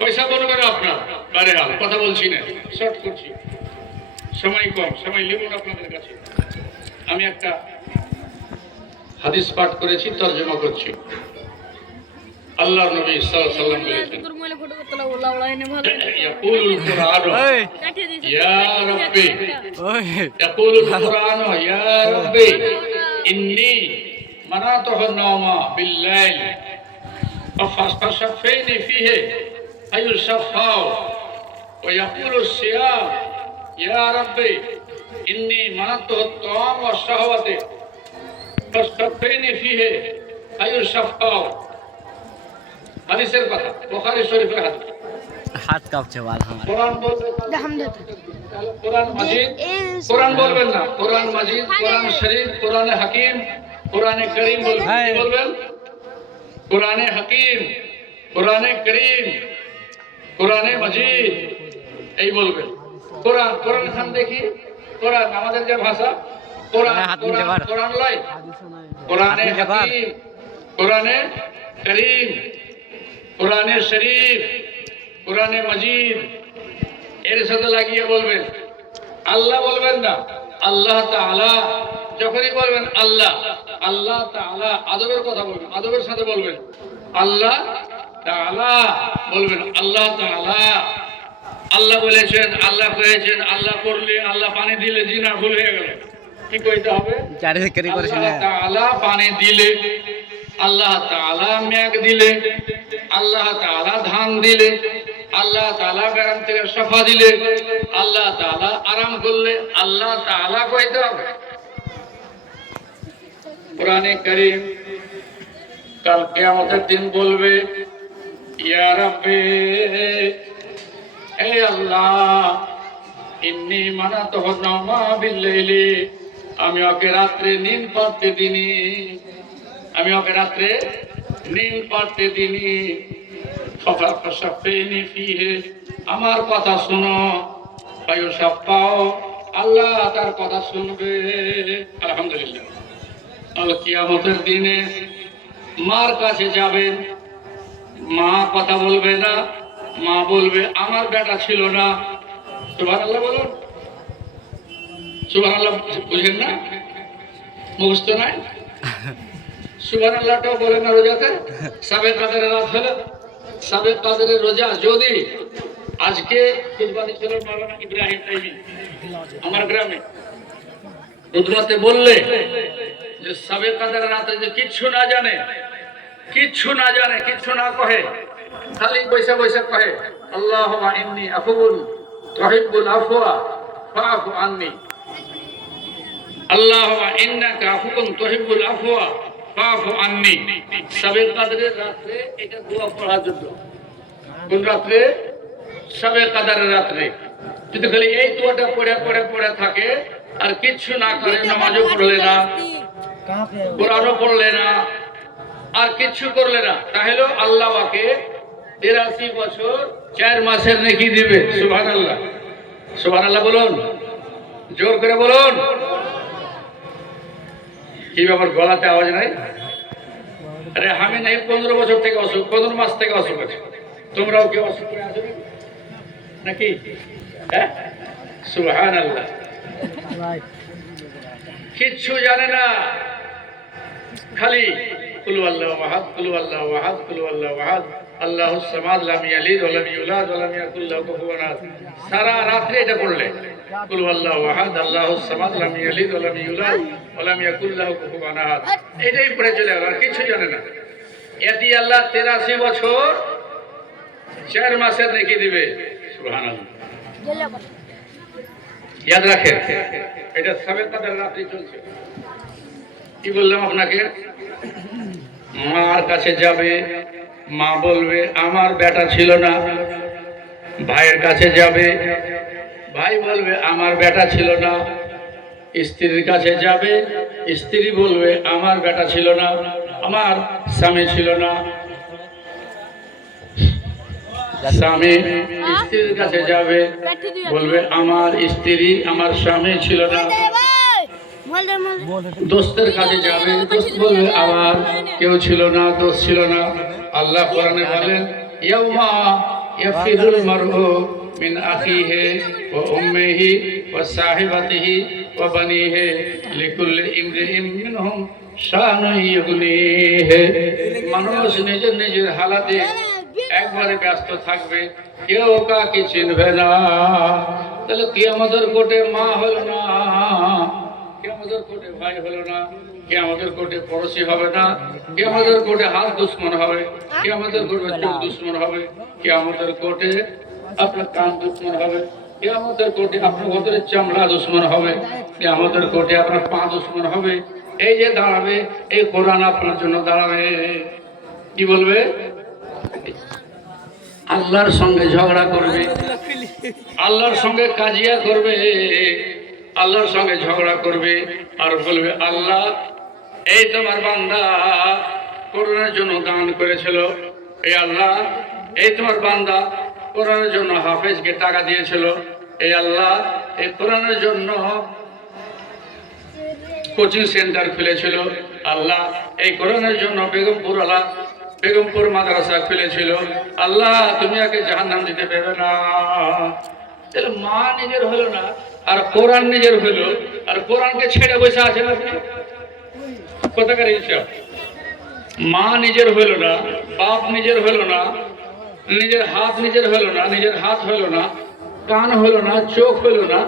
পয়সা বলবে না আপনার বারে হাল কথা বলছি না, শর্ট করছি, সময় কম, সময় নেব না আপনাদের কাছে। আমি একটা হাদিস পাঠ করেছি, তর্জমা করছি। আল্লাহর নবী সাল্লাল্লাহু আলাইহি ওয়াসাল্লাম বলেছেন, ইয়াকুলুল কুরআন ইয়া রাব্বি, ইয়াকুলুল কুরআন ইয়া রাব্বি ইন্নী মানাতুহু নাওমা বিল-লাইল ফাশফিনি ফিহি আয়ুশফাউ ওয়া ইয়াকুলুস সিয়াম ইয়া রাব্বি ইন্নী মানাতুহু আত-তাআম ওয়াশ-শাহওয়াতি ফাশফিনি ফিহি আয়ুশফাউ। হাদিসের কথা, বুখারী শরীফের হাদিস। হাত কাঁপছে বল আমার। কোরআন বলবেন, কোরআন মাজিদ, কোরআন বলবেন না, কোরআন মাজিদ, কোরআন শরীফ, কোরআনে হাকিম, কোরআনে করিম বলবেন। কি বলবেন? কোরআনে হাকিম, কোরআনে করিম, কোরআনে মাজিদ, এই বলবেন। কোরআন, কোরআন খান দেখি, কোরআন আমাদের যে ভাষা, কোরআন, কোরআন, কোরআন লয়, কোরআনে হাকিম, কোরআনে করিম, কোরআনে শরীফ, কোরআনে মাজিদ, এর সাথে লাগিয়ে বলবেন। আল্লাহ বলবেন না, আল্লাহ তাআলা। যখনই বলবেন আল্লাহ, আল্লাহ তাআলা, আদবের কথা বলবেন, আদবের সাথে বলবেন। আল্লাহ তাআলা বলবেন, আল্লাহ তাআলা। আল্লাহ বলেছেন, আল্লাহ করেছেন, আল্লাহ করলে, আল্লাহ পানি দিলে জিনা ভুল হয়ে গেল, কি কইতে হবে? আল্লাহ তাআলা পানি দিলে, আল্লাহ তাআলা মেঘ দিলে, আল্লাহ তাআলা ধান দিলে, আল্লাহ তাআলা গরম থেকে সাফা দিলে, আল্লাহ তাআলা আরাম করলে, আল্লাহ তাআলা কইতে হবে। কোরআনে কারীম কাল কিয়ামতের দিন বলবে, ইয়া রাব্বি, হে আল্লাহ, ইন্নী মানাতুহু নাওমা বিল-লাইলি, আমি ওকে রাত্রে নিন পড়তে দিনি, আমি ওকে রাত্রে নিন পড়তে দিনি। ফাশফিনি ফিহি, আমার কথা শুনো, ফায়ুশফাউ, আল্লাহ তার কথা শুনবে। আলহামদুলিল্লাহ। কাল কিয়ামতের দিনে মার কাছে যাবেন, মা কথা বলবে না, মা বলবে আমার বেটা ছিল না। সুবহানাল্লাহ বলুন, সুবহানাল্লাহ বুঝেন না, মুখস্থ নাই? সুবহানাল্লাহটাও বলে না রোজাতে। সাবে কাদেরের রাত হলো, সাবে কাদেরের রোজা যদি আজকে কুরবানি ছিল মাওলানা ইব্রাহিম তাইমি আমার গ্রামে, রোজাতে বললে যে সাবে কাদেরের রাতে যে কিচ্ছু না জানে, কিচ্ছু না জানে, কিচ্ছু না কহে, খালি বৈশা বৈশা কহে, আল্লাহুম্মা ইন্নী আফুউন তুহিব্বুল আফওয়া ফাআফু আন্নী, আল্লাহুম্মা ইন্নাকা আফুউন তুহিব্বুল আফওয়া ফাআফু আন্নী। সাবে কাদরের রাতে এটা দোয়া পড়ার জন্য। কোন রাতে? সাবে কাদরের রাতে। যদি খালি এই দোয়াটা পড়ে পড়ে পড়ে থাকে আর কিচ্ছু না করে, নামাজও পড়লে না, কোরআনও পড়লে না, আর কিচ্ছু করলে না, তাহলে আল্লাহ ওকে 83 বছর 4 মাসের নেকি দিবে। সুবহানাল্লাহ, সুবহানাল্লাহ বলুন, জোর করে বলুন। কি ব্যাপার, গলাতে আওয়াজ নাই? আরে আমি নাই 15 বছর থেকে অসুখ, 15 মাস থেকে অসুখ আছে। তোমরাও কি অসুখ করে আছো নাকি? হ্যাঁ, সুবহানাল্লাহ। কিচ্ছু জানে না, খালি কুলু আল্লাহু আহাদ, কুলু আল্লাহু আহাদ, কুলু আল্লাহু আহাদ, আল্লাহুস সামাদ, লাম ইয়ালিদ ওয়া লাম ইউলাদ ওয়া লাম ইয়াকুল লাহু কুফুওয়ান আহাদ। সারা রাত্রি এটা পড়লে, কুলু আল্লাহু আহাদ, আল্লাহুস সামাদ, লাম ইয়ালিদ ওয়া লাম ইউলাদ ওয়া লাম ইয়াকুল লাহু কুফুওয়ান আহাদ, এটাই পড়ে চলে গেল, আর কিছু জানে না। এটি আল্লাহ 83 বছর 4 মাসের নেকি দিবে। সুবহানাল্লাহ, ইয়াদ রাখেন, এটা সাবে কাদের রাত্রি চলছে। কি বললাম আপনাকে? মার কাছে যাবে, মা বলবে আমার বেটা ছিল না। ভাইয়ের কাছে যাবে, ভাই বলবে আমার বেটা ছিল না। স্ত্রীর কাছে যাবে, স্ত্রী বলবে আমার বেটা ছিল না, আমার স্বামী ছিল না। স্বামী স্ত্রীর কাছে যাবে, বলবে আমার স্ত্রী, আমার স্বামী ছিল না। দোস্তের কাছে যাবে, দোস্ত বলবে আমার কেউ ছিল না, দোস্ত ছিল না। আল্লাহ কোরআনে বলেন, ইয়াউমা ইয়াফিরুল মারউ মিন আখিহি ওয়া উম্মিহি ওয়া সাহিবাতিহি ওয়া বানিহি লিকুল্লি ইমরিইম মিনহুম শানুন ইউগনিহি। মানুষ নিজের নিজের হালাতে একবারে ব্যস্ত থাকবে, কেউ কাকে চিনবে না। তাহলে কিয়ামতের কোটে মা হলো না, কিয়ামতের কোটে ভাই হলো না, কিয়ামতের কোটে পড়োশি হবে না, কিয়ামতের কোটে হাত দুশ্মন হবে, কিয়ামতের কোটে চোখ দুশ্মন হবে, কিয়ামতের কোটে আপনার কান দুশ্মন হবে, কিয়ামতের কোটে আপনার ভেতরে চামড়া দুশ্মন হবে, কিয়ামতের কোটে আপনার পা দুশ্মন হবে। এই যে দাঁড়াবে, এই কোরআন আপনার জন্য দাঁড়াবে। কি বলবে? আল্লাহর সঙ্গে ঝগড়া করবে, আল্লাহর সঙ্গে কাজিয়া করবে, আল্লাহর সঙ্গে ঝগড়া করবে আর বলবে, আল্লাহ এই তোমার বান্দা কোরআনের জন্য দান করেছিল, এই আল্লাহ এই তোমার বান্দা কোরআনের জন্য হাফেজকে টাকা দিয়েছিল, এই আল্লাহ এই কোরআনের জন্য কোচিং সেন্টার খুলেছিল, আল্লাহ এই কোরআনের জন্য বেগমপুর মাদ্রাসা খুলেছিল, আল্লাহ তুমি আগে জাহান্নাম দিতে পারবে না। তাহলে মা নিজের হলো না আর কোরআন নিজের হলো, আর কোরআনকে ছেড়ে বসে আছেন আপনি। কোথাকার হিসাব? মা নিজের হলো না, বাপ নিজের হলো না, নিজের হাত নিজের হলো না, নিজের হাত হলো না, কান হলো না, চোখ হলো না,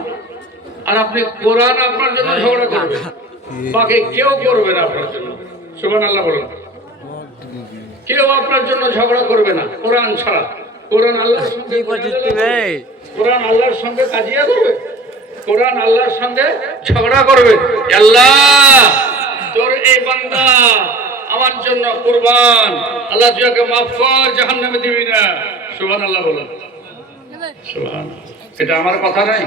আর আপনি কোরআন আপনার জন্য ঝগড়া করবেন, বাকি কেউ করবে না আপনার জন্য। সুবহানাল্লাহ বলুন। কেউ আপনার জন্য ঝগড়া করবে না কোরআন ছাড়া। কোরআন আল্লাহর সঙ্গে, কোরআন আল্লাহর সঙ্গে কাজিয়া করবে, কোরআন আল্লাহর সঙ্গে ঝগড়া করবে। আল্লাহ তোর এই বান্দা আমার জন্য কুরবান, আল্লাহ তুই ওকে মাফ কর, জাহান্নামে দিবি না। সুবহানাল্লাহ বলুন। সুবহানাল্লাহ। এটা আমার কথা নাই।